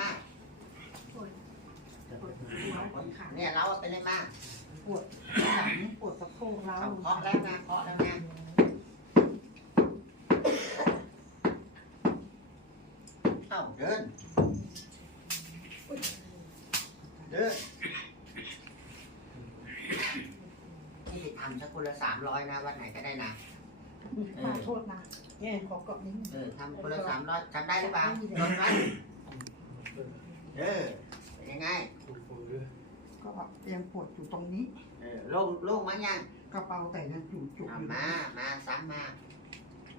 มาก ปวดปวดหัวปวดขาเนี่ยเราเป็นอะไรมากปวดหลังปวดสะโพกเราเอาเคาะแล้วนะเคาะแล้วนะเอ้าเดิน เดินนี่ทำสักคนละสามร้อยนะวัดไหนก็ได้นะขอโทษนะเนี่ยขอเกาะนิดนึงเออทำคนละสามร้อยจำได้หรือเปล่าจดไว้ เออเป็นยังไง ก็ยังปวดอยู่ตรงนี้ เออโล่งโล่งมั้งยังกระเป๋าแต่ยังจุกจุกเอาอยู่มามาซ้ำมา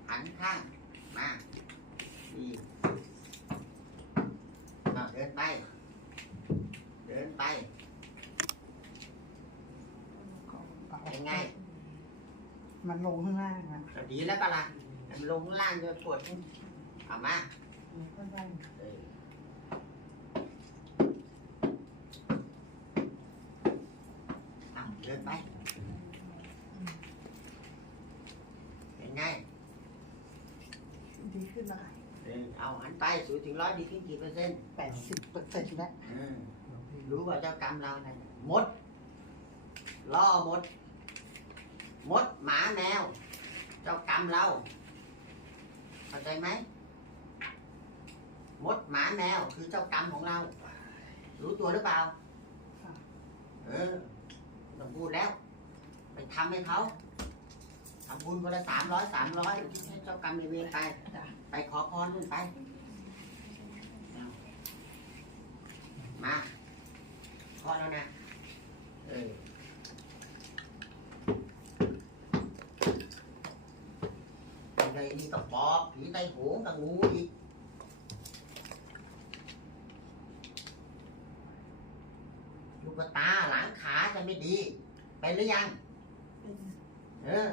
หันข้าง มาดีเอาเดินไป เดินไปเป็นไง มันลงข้างล่างนะก็ดีแล้วปะล่ะมันลงข้างล่างจะปวดเอามาก็ได้ เออ เอาเดินไปเป็นไงดีขึ้นแล้วเออเอาหันไปสูงถึงร้อยดีขึ้นกี่เปอร์เซ็นต์แปดสิบเปอร์เซ็นต์แล้วเออรู้ว่าเจ้ากรรมเรานะมด ล่อมด มดหมาแมว เจ้ากรรมเราเข้าใจไหมมดหมาแมวคือเจ้ากรรมของเรา รู้ตัวหรือเปล่า เออ ต้องพูดแล้ว ไปทำให้เขาทำบุญคนละสามร้อยสามร้อยให้เจ้ากรรมในายเวรไป ไปขอพรนู่นไป มาเคาะแล้วนะ เออ ในนี่ก็ปอบผีไตโหงกับงูอีก ลูกตาหลังขาจะไม่ดี เป็นหรือยัง เออ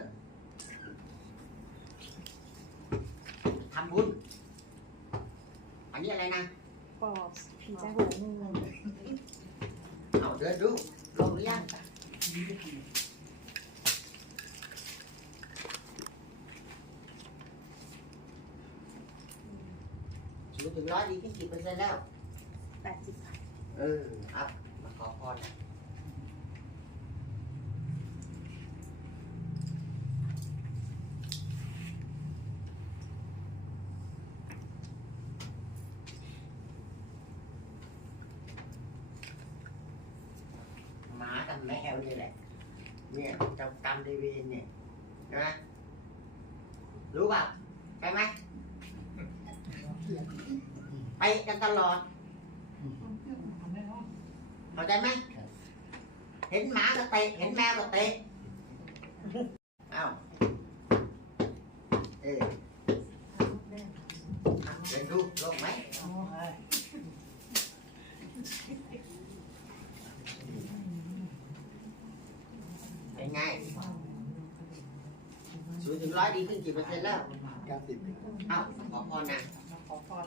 ทำบุญ อันนี้อะไรนะ ปอบผีจ้าโหงเอาเดินดูลงหรือยังสูงถึงร้อยดีขึ้นกี่เปอร์เซ็นต์แล้วแปดสิบเออครับมาข อพรนะหมากับแมวนี่แหละ เนี่ยเจ้ากรรมในายเวรเนี่ยใช่ไหมรู้ป่ะใช่ไหมไปกันตลอด เข้าใจไหมเห็นหมาก็เตะเห็นแมวก็เตะเอ้าเอออะเดินดูลงไหมเป็นไงศูนย์ถึงร้อยดีขึ้นกี่เปอร์เซ็นต์แล้วเก้าสิบเอ้าขอพรนะขอพร